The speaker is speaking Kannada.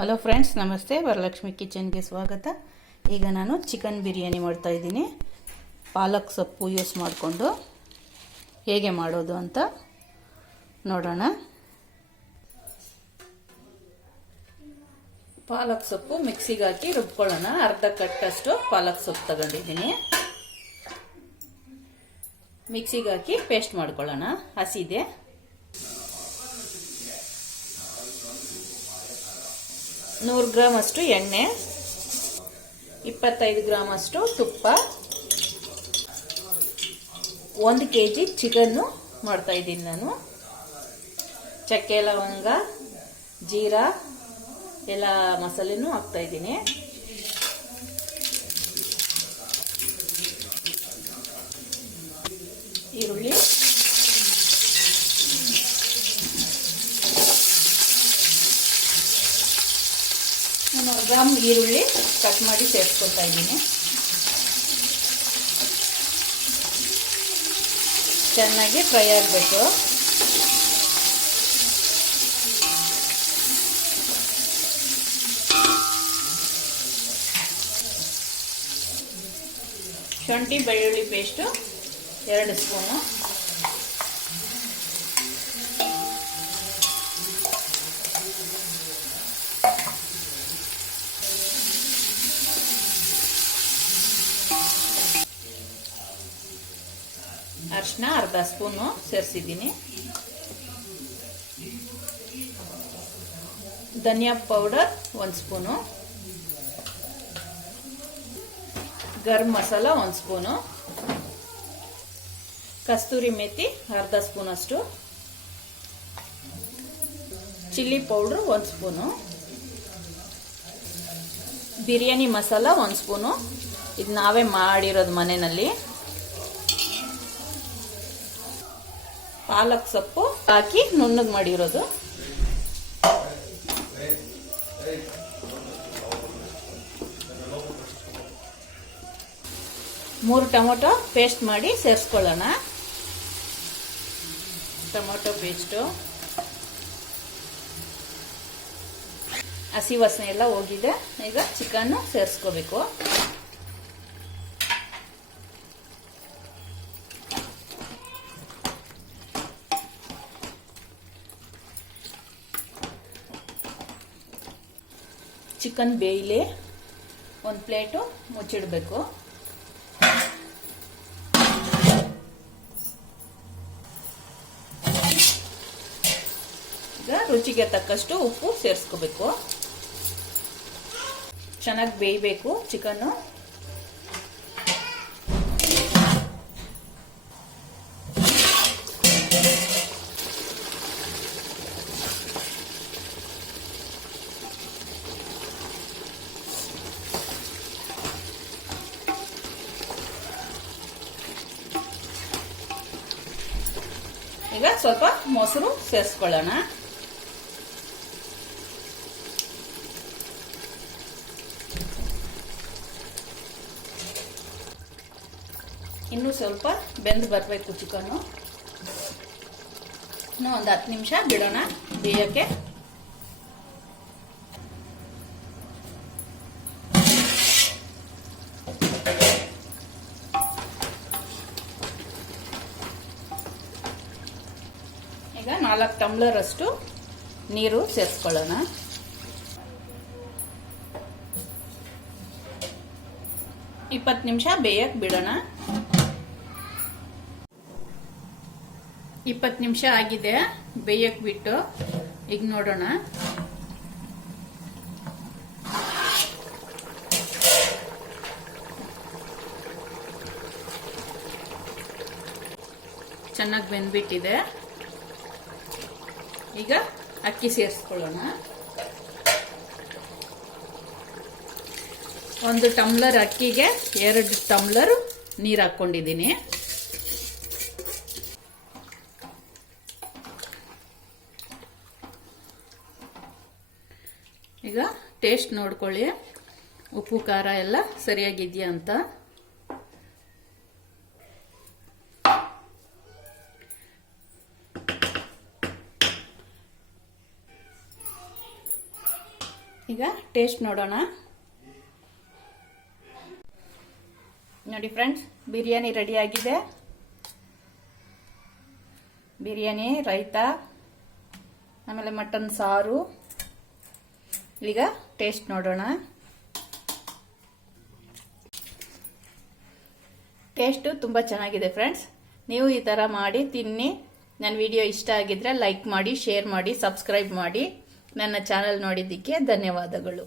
ಹಲೋ ಫ್ರೆಂಡ್ಸ್, ನಮಸ್ತೆ. ವರಲಕ್ಷ್ಮಿ ಕಿಚನ್ಗೆ ಸ್ವಾಗತ. ಈಗ ನಾನು ಚಿಕನ್ ಬಿರಿಯಾನಿ ಮಾಡ್ತಾ ಇದ್ದೀನಿ. ಪಾಲಕ್ ಸೊಪ್ಪು ಯೂಸ್ ಮಾಡಿಕೊಂಡು ಹೇಗೆ ಮಾಡೋದು ಅಂತ ನೋಡೋಣ. ಪಾಲಕ್ ಸೊಪ್ಪು ಮಿಕ್ಸಿಗೆ ಹಾಕಿ ರುಬ್ಕೊಳ್ಳೋಣ. ಅರ್ಧ ಕಟ್ಟಷ್ಟು ಪಾಲಕ್ ಸೊಪ್ಪು ತಗೊಂಡಿದ್ದೀನಿ. ಮಿಕ್ಸಿಗೆ ಹಾಕಿ ಪೇಸ್ಟ್ ಮಾಡ್ಕೊಳ್ಳೋಣ. ಹಸಿದೆ. 100 ಗ್ರಾಮ್ ಅಷ್ಟು ಎಣ್ಣೆ, 25 ಗ್ರಾಮ್ ಅಷ್ಟು ತುಪ್ಪ, 1 kg ಚಿಕನ್ನು ಮಾಡ್ತಾ ಇದ್ದೀನಿ ನಾನು. ಚಕ್ಕೆ, ಲವಂಗ, ಜೀರಾ ಎಲ್ಲ ಮಸಾಲೆನೂ ಹಾಕ್ತಾ ಇದ್ದೀನಿ. ಈರುಳ್ಳಿ, ಗ್ರಾಮ್ ಈರುಳ್ಳಿ ಕಟ್ ಮಾಡಿ ಸೇರಿಸ್ಕೊತಾ ಇದ್ದೀನಿ. ಚೆನ್ನಾಗಿ ಫ್ರೈ ಆಗಬೇಕು. ಶುಂಠಿ ಬೆಳ್ಳುಳ್ಳಿ ಪೇಸ್ಟು 2 ಸ್ಪೂನು, ಅರಿಶಿನ ಅರ್ಧ ಸ್ಪೂನು ಸೇರಿಸಿದ್ದೀನಿ. ಧನಿಯಾ powder 1 spoon, garam masala 1 spoon, ಕಸ್ತೂರಿ ಮೇಥಿ ಅರ್ಧ ಸ್ಪೂನ್ ಅಷ್ಟು, chilli powder 1 spoon, biryani masala 1 spoon. ಇದು ನಾವೇ ಮಾಡಿರೋದು ಮನೆಯಲ್ಲಿ. ಪಾಲಕ್ ಸೊಪ್ಪು ಹಾಕಿ ನುಣ್ಣಗೆ ಮಾಡಿರೋದು. ಮೂರು ಟೊಮೊಟೊ ಪೇಸ್ಟ್ ಮಾಡಿ ಸೇರಿಸ್ಕೊಳ್ಳೋಣ. ಟೊಮೊಟೊ ಪೇಸ್ಟು ಹಸಿ ವಾಸನೆ ಎಲ್ಲ ಹೋಗಿದೆ. ಈಗ ಚಿಕನ್ ಸೇರಿಸ್ಕೋಬೇಕು. ಚಿಕನ್ ಬೇಯಲಿ. 1 ಪ್ಲೇಟು ಮುಚ್ಚಿಡಬೇಕು. ಈಗ ರುಚಿಗೆ ತಕ್ಕಷ್ಟು ಉಪ್ಪು ಸೇರಿಸ್ಕೋಬೇಕು. ಚೆನ್ನಾಗಿ ಬೇಯಬೇಕು ಚಿಕನ್ನು. ಈಗ ಸ್ವಲ್ಪ ಮೊಸರು ಸೇರಿಸ್ಕೊಳ್ಳೋಣ. ಇನ್ನು ಸ್ವಲ್ಪ ಬೆಂದು ಬರಬೇಕು ಚಿಕನ್ನು. ಇನ್ನು ಒಂದು 10 ನಿಮಿಷ ಬಿಡೋಣ ಬೇಯಕ್ಕೆ. ಈಗ 4 ಟಂಬ್ಲರ್ ಅಷ್ಟು ನೀರು ಸೇರಿಸ್ಕೊಳ್ಳೋಣ. ಇಪ್ಪತ್ತು ನಿಮಿಷ ಬೇಯಕ್ಕೆ ಬಿಡೋಣ. 20 ನಿಮಿಷ ಆಗಿದೆ ಬೇಯಕ್ಕೆ ಬಿಟ್ಟು. ಈಗ ನೋಡೋಣ. ಚೆನ್ನಾಗಿ ಬೆಂದ್ಬಿಟ್ಟಿದೆ. ಈಗ ಅಕ್ಕಿ ಸೇರಿಸ್ಕೊಳ್ಳೋಣ. 1 ಟಂಬ್ಲರ್ ಅಕ್ಕಿಗೆ 2 ಟಂಬ್ಲರ್ ನೀರು ಹಾಕ್ಕೊಂಡಿದ್ದೀನಿ. ಈಗ ಟೇಸ್ಟ್ ನೋಡ್ಕೊಳ್ಳಿ, ಉಪ್ಪು ಖಾರ ಎಲ್ಲ ಸರಿಯಾಗಿದೆಯಾ ಅಂತ. ಈಗ ಟೇಸ್ಟ್ ನೋಡೋಣ. ನೋಡಿ ಫ್ರೆಂಡ್ಸ್, ಬಿರಿಯಾನಿ ರೆಡಿ ಆಗಿದೆ. ಬಿರಿಯಾನಿ, ರೈತ, ಆಮೇಲೆ ಮಟನ್ ಸಾರು. ಈಗ ಟೇಸ್ಟ್ ನೋಡೋಣ. ಟೇಸ್ಟು ತುಂಬ ಚೆನ್ನಾಗಿದೆ ಫ್ರೆಂಡ್ಸ್. ನೀವು ಈ ಥರ ಮಾಡಿ ತಿನ್ನಿ. ನನ್ನ ವಿಡಿಯೋ ಇಷ್ಟ ಆಗಿದ್ರೆ ಲೈಕ್ ಮಾಡಿ, ಶೇರ್ ಮಾಡಿ, ಸಬ್ಸ್ಕ್ರೈಬ್ ಮಾಡಿ. ನನ್ನ ಚಾನಲ್ ನೋಡಿದ್ದಕ್ಕೆ ಧನ್ಯವಾದಗಳು.